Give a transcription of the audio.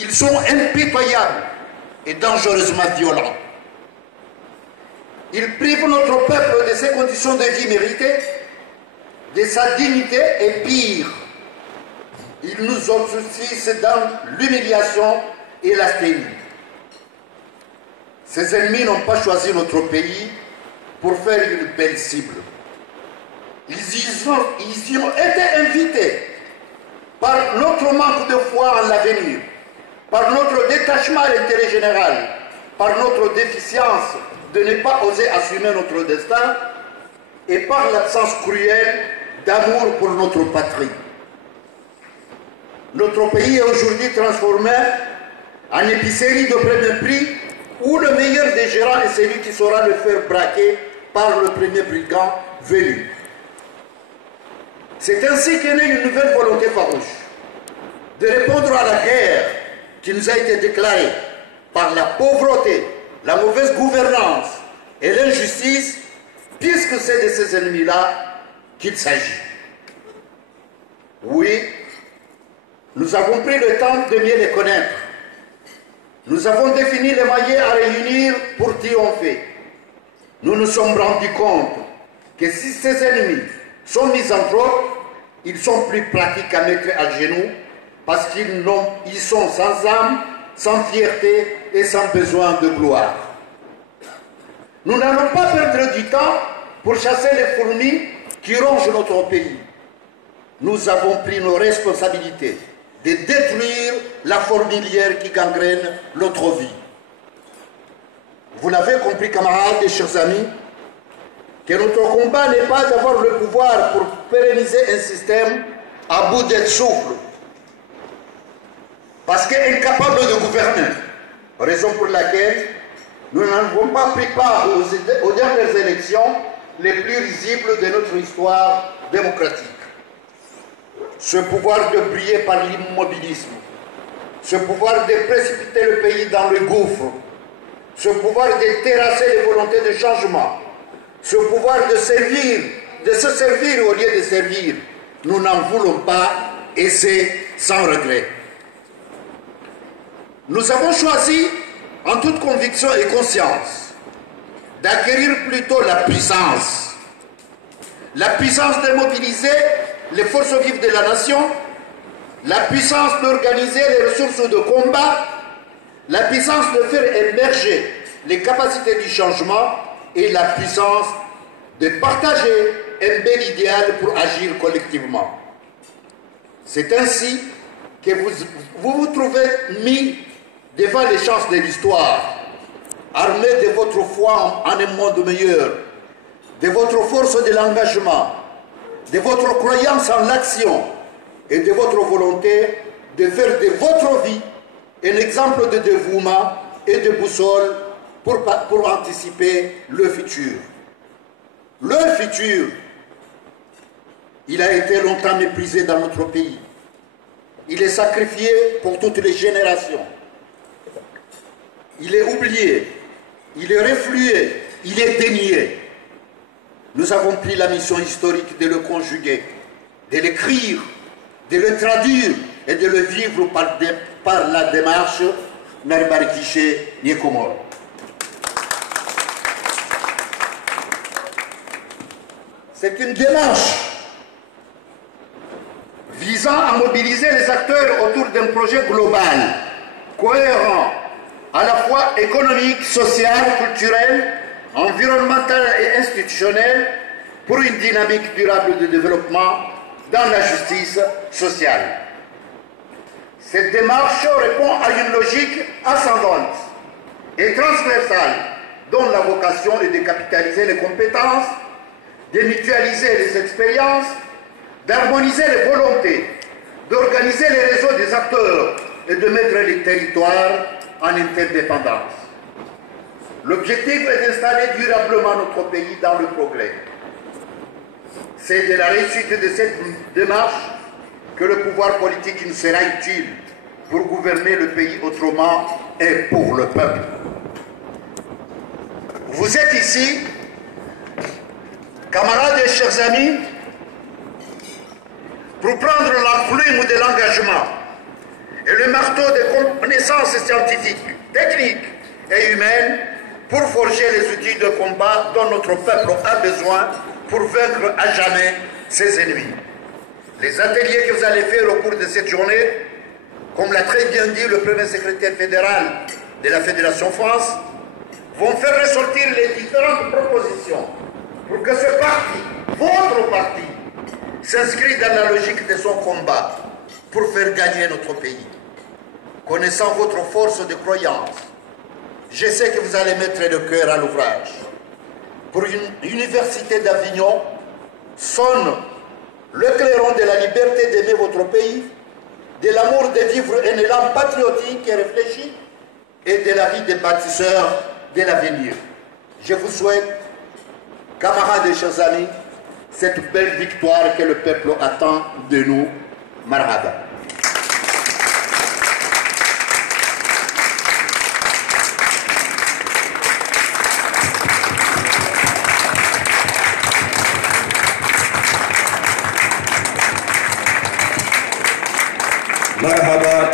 Ils sont impitoyables et dangereusement violents. Ils privent notre peuple de ses conditions de vie méritées, de sa dignité et pire, ils nous obstruent dans l'humiliation et l'asthénie. Ces ennemis n'ont pas choisi notre pays pour faire une belle cible. Ils y ont été invités par notre manque de foi en l'avenir, par notre détachement à l'intérêt général, par notre déficience de ne pas oser assumer notre destin et par l'absence cruelle d'amour pour notre patrie. Notre pays est aujourd'hui transformé en épicerie de premier prix où le meilleur des gérants est celui qui saura le faire braquer par le premier brigand venu. C'est ainsi qu'est née une nouvelle volonté farouche de répondre à la guerre qui nous a été déclarée par la pauvreté, la mauvaise gouvernance et l'injustice, puisque c'est de ces ennemis-là qu'il s'agit. Oui, nous avons pris le temps de mieux les connaître. Nous avons défini les moyens à réunir pour triompher. Nous nous sommes rendus compte que si ces ennemis sont misanthropes, ils sont plus pratiques à mettre à genoux parce qu'ils sont sans âme, sans fierté et sans besoin de gloire. Nous n'allons pas perdre du temps pour chasser les fourmis qui rongent notre pays. Nous avons pris nos responsabilités de détruire la fourmilière qui gangrène notre vie. Vous l'avez compris, camarades et chers amis, que notre combat n'est pas d'avoir le pouvoir pour pérenniser un système à bout de souffle, parce qu'incapable de gouverner, raison pour laquelle nous n'avons pas pris part aux dernières élections les plus risibles de notre histoire démocratique. Ce pouvoir de briller par l'immobilisme, ce pouvoir de précipiter le pays dans le gouffre, ce pouvoir de terrasser les volontés de changement, ce pouvoir de se servir au lieu de servir, nous n'en voulons pas et c'est sans regret. Nous avons choisi, en toute conviction et conscience, d'acquérir plutôt la puissance de mobiliser les forces vives de la nation, la puissance d'organiser les ressources de combat, la puissance de faire émerger les capacités du changement et la puissance de partager un bel idéal pour agir collectivement. C'est ainsi que vous vous trouvez mis devant les chances de l'histoire, armé de votre foi en un monde meilleur, de votre force de l'engagement, de votre croyance en l'action et de votre volonté de faire de votre vie un exemple de dévouement et de boussole pour anticiper le futur. Le futur, il a été longtemps méprisé dans notre pays. Il est sacrifié pour toutes les générations. Il est oublié, il est reflué, il est dénié. Nous avons pris la mission historique de le conjuguer, de l'écrire, de le traduire et de le vivre par la démarche Naribarikishe Niekomor. C'est une démarche visant à mobiliser les acteurs autour d'un projet global, cohérent, à la fois économique, social, culturel, environnemental et institutionnel, pour une dynamique durable de développement dans la justice sociale. Cette démarche répond à une logique ascendante et transversale dont la vocation est de capitaliser les compétences, de mutualiser les expériences, d'harmoniser les volontés, d'organiser les réseaux des acteurs et de mettre les territoires en interdépendance. L'objectif est d'installer durablement notre pays dans le progrès. C'est de la réussite de cette démarche que le pouvoir politique nous sera utile pour gouverner le pays autrement et pour le peuple. Vous êtes ici, camarades et chers amis, pour prendre l'enclume de l'engagement et le marteau des connaissances scientifiques, techniques et humaines pour forger les outils de combat dont notre peuple a besoin pour vaincre à jamais ses ennemis. Les ateliers que vous allez faire au cours de cette journée, comme l'a très bien dit le premier secrétaire fédéral de la Fédération France, vont faire ressortir les différentes propositions pour que ce parti, votre parti, s'inscrit dans la logique de son combat pour faire gagner notre pays. Connaissant votre force de croyance, je sais que vous allez mettre le cœur à l'ouvrage. Pour une université d'Avignon, sonne le clairon de la liberté d'aimer votre pays, de l'amour de vivre un élan patriotique et réfléchi, et de la vie des bâtisseurs de l'avenir. Je vous souhaite, camarades et chers amis, cette belle victoire que le peuple attend de nous. Marhaba. Marhaba.